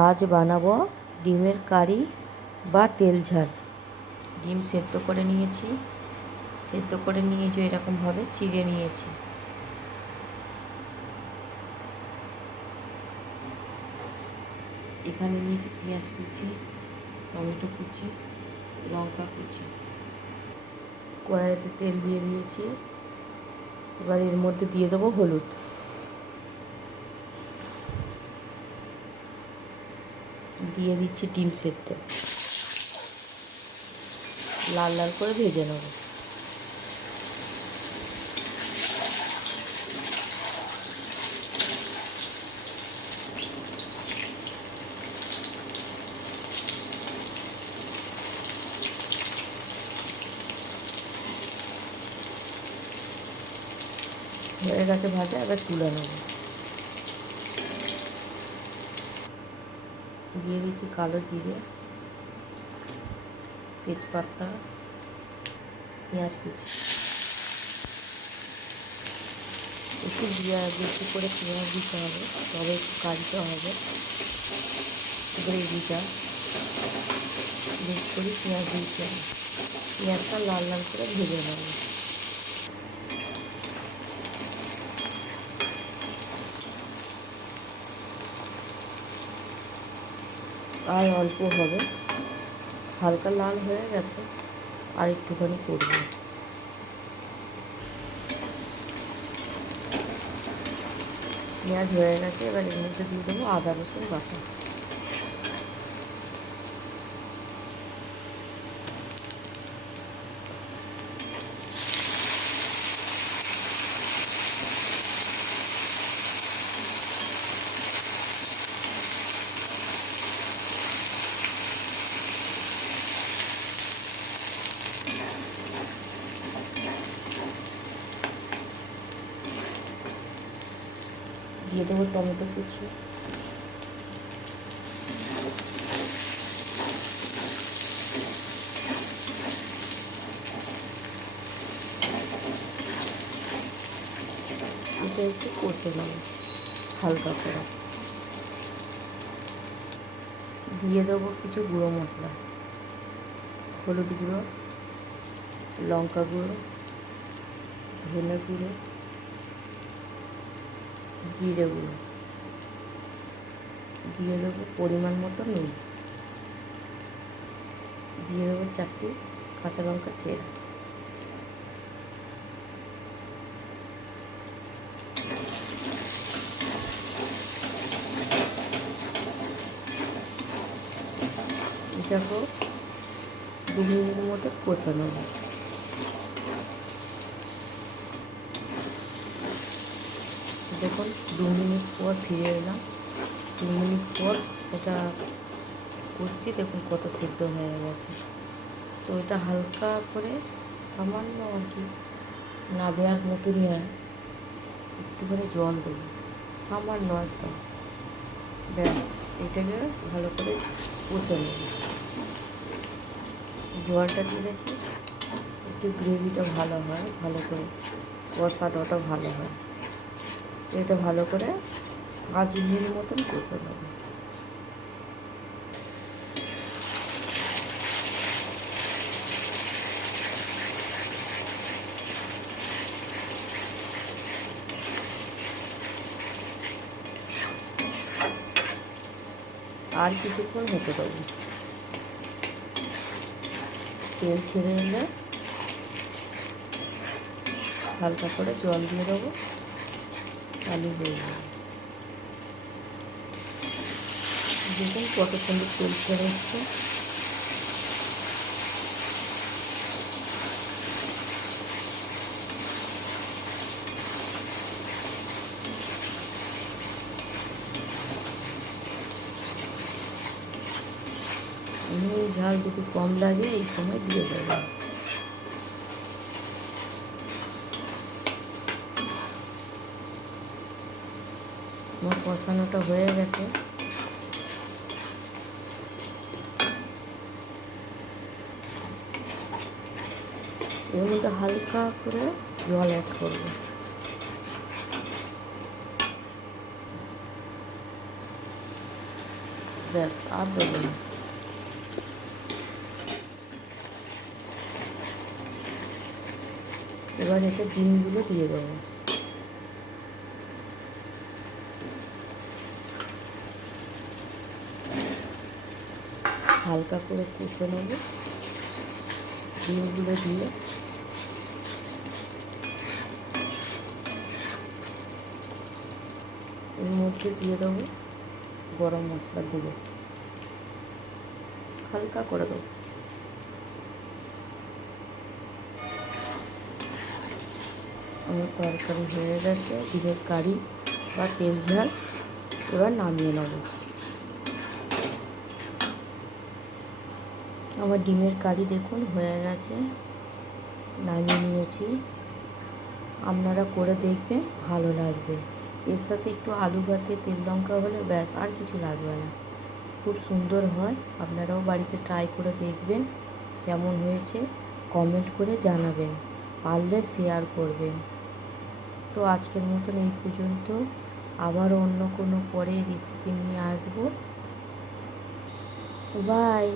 আজ বানাবো ডিমের কারি বা তেল ঝাল। ডিম সেদ্ধ করে নিয়েছি, সেদ্ধ করে নিয়ে যে এরকমভাবে চিড়ে নিয়েছি। এখানে নিয়েছি পেঁয়াজ কুচি, টমেটো কুচি, লঙ্কা কুচি। কড়াইতে তেল দিয়ে দিয়েছি। এবার এর মধ্যে দিয়ে দেবো হলুদ, দিয়ে দিচ্ছি ডিম সেদ্ধ, লাল লাল করে ভেজে নেব। হয়ে গেছে ভাজা, এবার তুলে নেব। দিয়ে দিচ্ছি কালো জিরে, তেজপাতা, পেঁয়াজ কুচি। একটু বেশি করে পেঁয়াজ দিতে হবে, তবে একটু কাটতে হবে গ্রেভিটা। বেশ করে পেঁয়াজ দিতে হবে, পেঁয়াজটা লাল লাল করে ভেজে নেব। আর অল্প হবে, হালকা লাল হয়ে গেছে, আর একটুখানি করবো। পেঁয়াজ হয়ে গেছে, এবার এর মধ্যে দিয়ে দেবো আদা রসুন বাটা। দিয়ে দেবো টমেটো কুচি, এটা একটু কষে নেব হালকা করে। দিয়ে দেবো কিছু গুঁড়ো মশলা, হলুদ গুঁড়ো, লঙ্কা গুঁড়ো, ধনে গুঁড়ো, জিরে গুঁড়ো। দিয়ে দেবো পরিমাণ মতো নুন, দিয়ে দেবো 4টি কাঁচা লঙ্কা চেরা। এটাকেও 2 মিনিটের মতো কষানো হবে। দেখুন 2 মিনিট পর ফিরে এলাম। 2 মিনিট পর এটা কষছি, দেখুন কত সিদ্ধ হয়ে গেছে। তো এটা হালকা করে সামান্য আর কি না দেওয়ার মতনই হয়, একটুখানি জল দেবো সামান্য একদম, ব্যাস। এটাকে ভালো করে কষে নেব। জলটা দিলে কি একটু গ্রেভিটা ভালো হয়, ভালো করে কষানোটা ভালো হয়। এটা ভালো করে 5 মিনিট মতন কষে নেব। আর কিছুক্ষণ হতে দেবো। তেল ছেড়ে এলে হালকা করে জল দিয়ে দেবো, আলু হয়ে যাবে। দেখুন কত সুন্দর তেল ছেড়ে এসছে। ঝাল যদি কম লাগে এই সময় দিয়ে দেবেন। আমার কষানোটা হয়ে গেছে। এর মধ্যে হালকা করে জল অ্যাড করবো। ব্যাস, আর দেবো না। এবার এতে ডিমগুলো দিয়ে দেবো। হালকা করে কষে নেব ডিমগুলো দিয়ে। এর মধ্যে দিয়ে দেবো গরম মশলা গুঁড়ো, হালকা করে দেবো। আমার তরকারি হয়ে গেছে, ডিমের কারি বা তেল ঝাল। এবার নামিয়ে নেব। আমার ডিমের কারি দেখুন হয়ে গেছে, নামিয়ে নিয়েছি। আপনারা করে দেখবেন, ভালো লাগবে। এর সাথে একটু আলু ভাতে তেল লঙ্কা হলে ব্যাস, আর কিছু লাগবে না। খুব সুন্দর হয়, আপনারাও বাড়িতে ট্রাই করে দেখবেন। কেমন হয়েছে কমেন্ট করে জানাবেন, পারলে শেয়ার করবেন। তো আজকের মতন এই পর্যন্ত। আবারও অন্য কোনো পরে রেসিপি নিয়ে আসবো। বাই।